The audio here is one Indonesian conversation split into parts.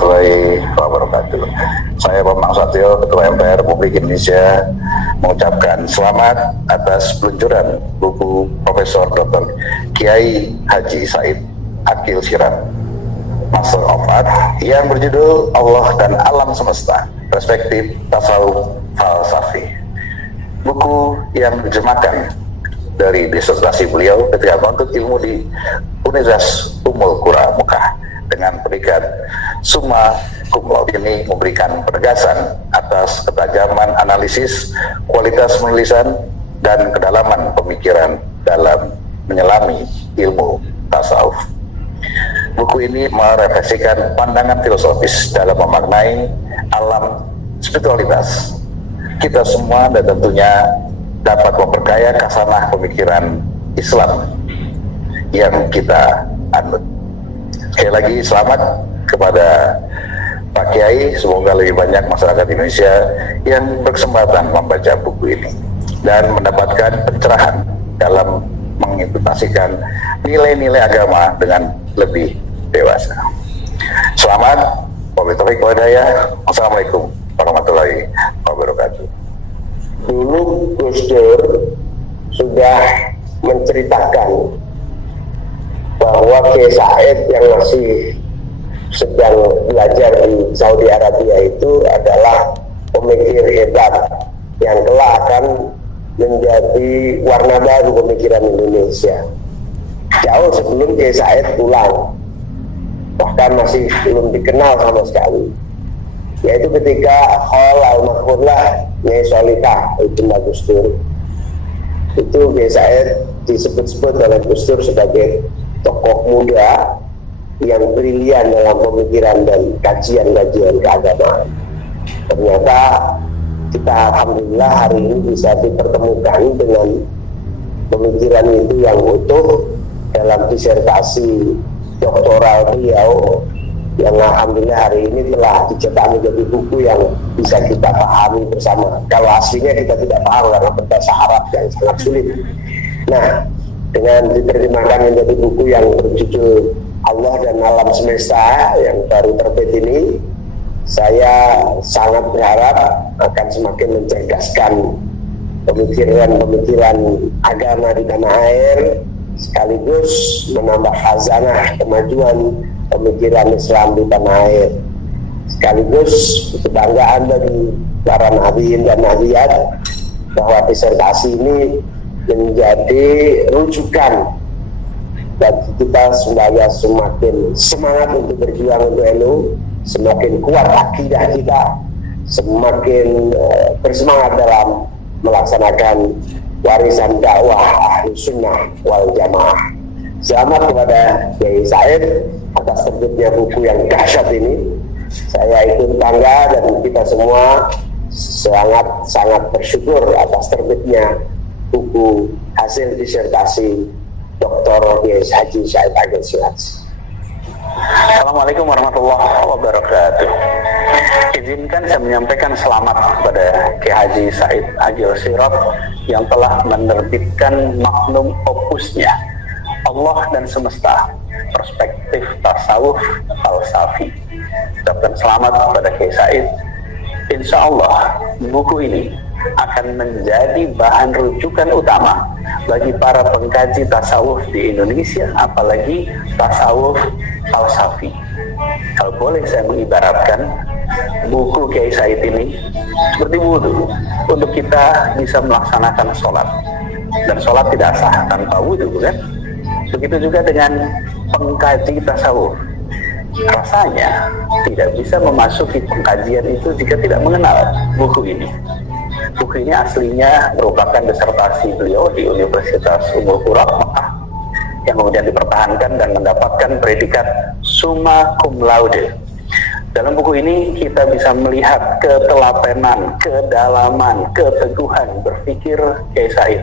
warahmatullahi wabarakatuh. Saya Bambang Susatyo, Ketua MPR Republik Indonesia, mengucapkan selamat atas peluncuran buku Profesor Dr. Kiai Haji Said Aqil Sirot, Master of Art, yang berjudul Allah dan Alam Semesta, Perspektif Tasawuf Falsafi. Buku yang diterjemahkan dari disertasi beliau ketika menuntut ilmu di Universitas Ummul Qura Mekah dengan predikat summa cum laude. Ini memberikan penegasan atas ketajaman analisis, kualitas penulisan, dan kedalaman pemikiran dalam menyelami ilmu tasawuf. Buku ini merefleksikan pandangan filosofis dalam memaknai alam spiritualitas kita semua, dan tentunya dapat memperkaya khasanah pemikiran Islam yang kita anut. Sekali lagi selamat kepada Pak Kiai, semoga lebih banyak masyarakat Indonesia yang berkesempatan membaca buku ini dan mendapatkan pencerahan dalam mengimplementasikan nilai-nilai agama dengan lebih dewasa. Selamat, wabillahi taufiq wal hidayah. Wassalamualaikum warahmatullahi wabarakatuh. Dulu Gus Dur sudah menceritakan bahwa Kiai Said yang masih sedang belajar di Saudi Arabia itu adalah pemikir hebat yang kelak akan menjadi warna baru pemikiran Indonesia. Jauh sebelum Kiai Said pulang, bahkan masih belum dikenal sama sekali, yaitu ketika Khol al-Makhullah Nyai Solihah itu Gus Dur. Itu Kiai Said disebut-sebut oleh Gus Dur sebagai tokoh muda yang brilian dalam pemikiran dan kajian-kajian keagamaan. Ternyata kita alhamdulillah hari ini bisa dipertemukan dengan pemikiran itu yang utuh dalam disertasi doktoral beliau, yang alhamdulillah hari ini telah dicetak menjadi buku yang bisa kita pahami bersama. Kalau aslinya kita tidak paham karena bahasa Arab yang sangat sulit. Nah, dengan diterjemahkan menjadi buku yang berjudul Allah dan Alam Semesta yang baru terbit ini, saya sangat berharap akan semakin mencerdaskan pemikiran-pemikiran agama di tanah air, sekaligus menambah khazanah kemajuan pemikiran Islam di tanah air, sekaligus kebanggaan bagi para nabiin dan nabiyat bahwa disertasi ini menjadi rujukan bagi kita supaya semakin semangat untuk berjuang untuk ilmu, semakin kuat akidah kita, semakin bersemangat dalam melaksanakan warisan dakwah Ahlus Sunnah wal Jamaah. Selamat kepada Kiai Said atas terbitnya buku yang dahsyat ini. Saya ikut bangga dan kita semua sangat bersyukur atas terbitnya buku hasil disertasi Dr. Kiai Haji Said Aqil Sirot. Assalamualaikum warahmatullahi wabarakatuh. Izinkan saya menyampaikan selamat kepada Kiai Haji Said Aqil Sirot yang telah menerbitkan magnum opusnya Allah dan Semesta, Perspektif Tasawuf Falsafi. Ucapkan selamat kepada Kiai Said. Insya Allah buku ini akan menjadi bahan rujukan utama bagi para pengkaji tasawuf di Indonesia, apalagi tasawuf falsafi. Kalau boleh saya mengibaratkan buku Kiai Said ini seperti wudhu untuk kita bisa melaksanakan sholat, dan sholat tidak sah tanpa wudhu, kan? Begitu juga dengan pengkaji tasawuf, rasanya tidak bisa memasuki pengkajian itu jika tidak mengenal buku ini. Buku ini aslinya merupakan disertasi beliau di Universitas Ummul Qura Mekah yang kemudian dipertahankan dan mendapatkan predikat summa cum laude. Dalam buku ini kita bisa melihat ketelatenan, kedalaman, keteguhan berpikir Kiai Said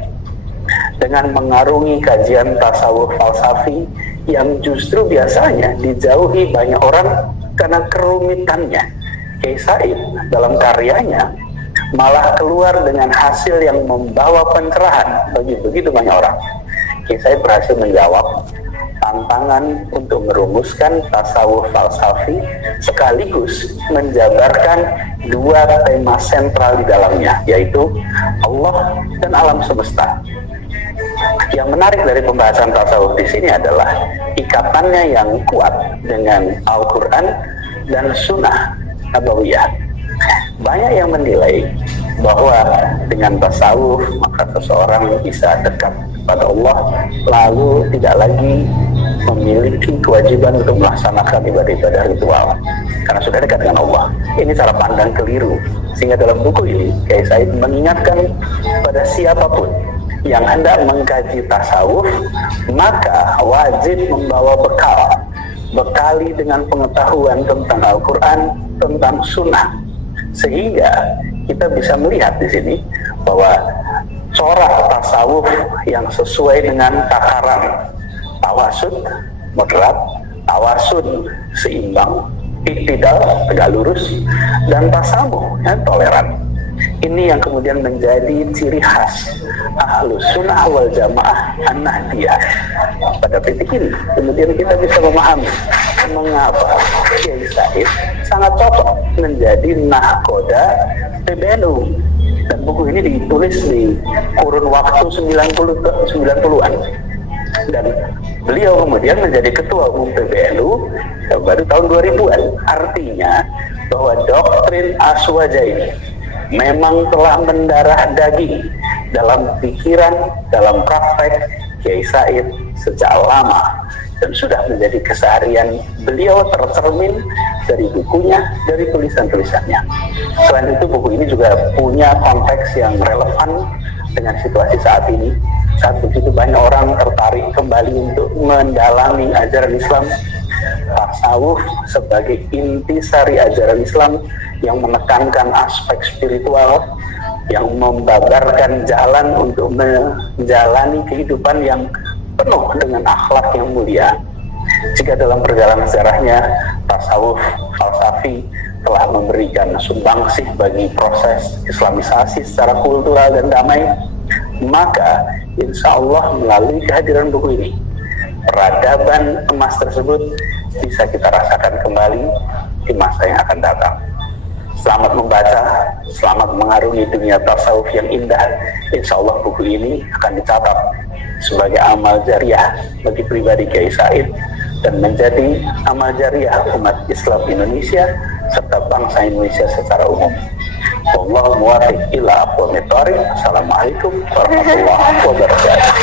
dengan mengarungi kajian tasawuf falsafi yang justru biasanya dijauhi banyak orang karena kerumitannya. Kiai Said dalam karyanya malah keluar dengan hasil yang membawa pencerahan bagi begitu banyak orang. Kiai Said berhasil menjawab tantangan untuk merumuskan tasawuf falsafi sekaligus menjabarkan dua tema sentral di dalamnya, yaitu Allah dan alam semesta. Yang menarik dari pembahasan tasawuf di sini adalah ikatannya yang kuat dengan Al-Quran dan Sunnah Nabawiyah. Banyak yang menilai bahwa dengan tasawuf maka seseorang bisa dekat kepada Allah, lalu tidak lagi memiliki kewajiban untuk melaksanakan ibadah-ibadah ritual karena sudah dekat dengan Allah. Ini cara pandang keliru, sehingga dalam buku ini Kiai Said mengingatkan pada siapapun yang hendak mengkaji tasawuf maka wajib membawa bekali dengan pengetahuan tentang Al-Quran, tentang Sunnah, sehingga kita bisa melihat di sini bahwa corak tasawuf yang sesuai dengan takaran tawasud moderat, tawasun seimbang, iktidal tegak lurus, dan tasamuh yang toleran. Ini yang kemudian menjadi ciri khas Ahlus Sunnah wal Jamaah An-Nahdiyah. Pada titik ini kemudian kita bisa memahami mengapa Kiai Said sangat cocok menjadi nahkoda PBNU. Dan buku ini ditulis di kurun waktu 90-an. Dan beliau kemudian menjadi ketua umum PBNU baru tahun 2000-an. Artinya bahwa doktrin Aswaja ini memang telah mendarah daging dalam pikiran, dalam praktek Kiai Said sejak lama, dan sudah menjadi keseharian beliau, tercermin dari bukunya, dari tulisan-tulisannya. Selain itu buku ini juga punya konteks yang relevan dengan situasi saat ini, saat begitu banyak orang tertarik kembali untuk mendalami ajaran Islam. Tasawuf sebagai intisari ajaran Islam yang menekankan aspek spiritual, yang membabarkan jalan untuk menjalani kehidupan yang penuh dengan akhlak yang mulia. Jika dalam perjalanan sejarahnya tasawuf falsafi telah memberikan sumbangsih bagi proses islamisasi secara kultural dan damai, maka insya Allah melalui kehadiran buku ini, peradaban emas tersebut bisa kita rasakan kembali di masa yang akan datang. Selamat membaca, selamat mengarungi dunia tasawuf yang indah. Insya Allah buku ini akan dicatat sebagai amal jariah bagi pribadi Kiai Said dan menjadi amal jariah umat Islam Indonesia serta bangsa Indonesia secara umum. Wallahu muwaffiq ila aqwamit thoriq. Assalamualaikum warahmatullahi wabarakatuh.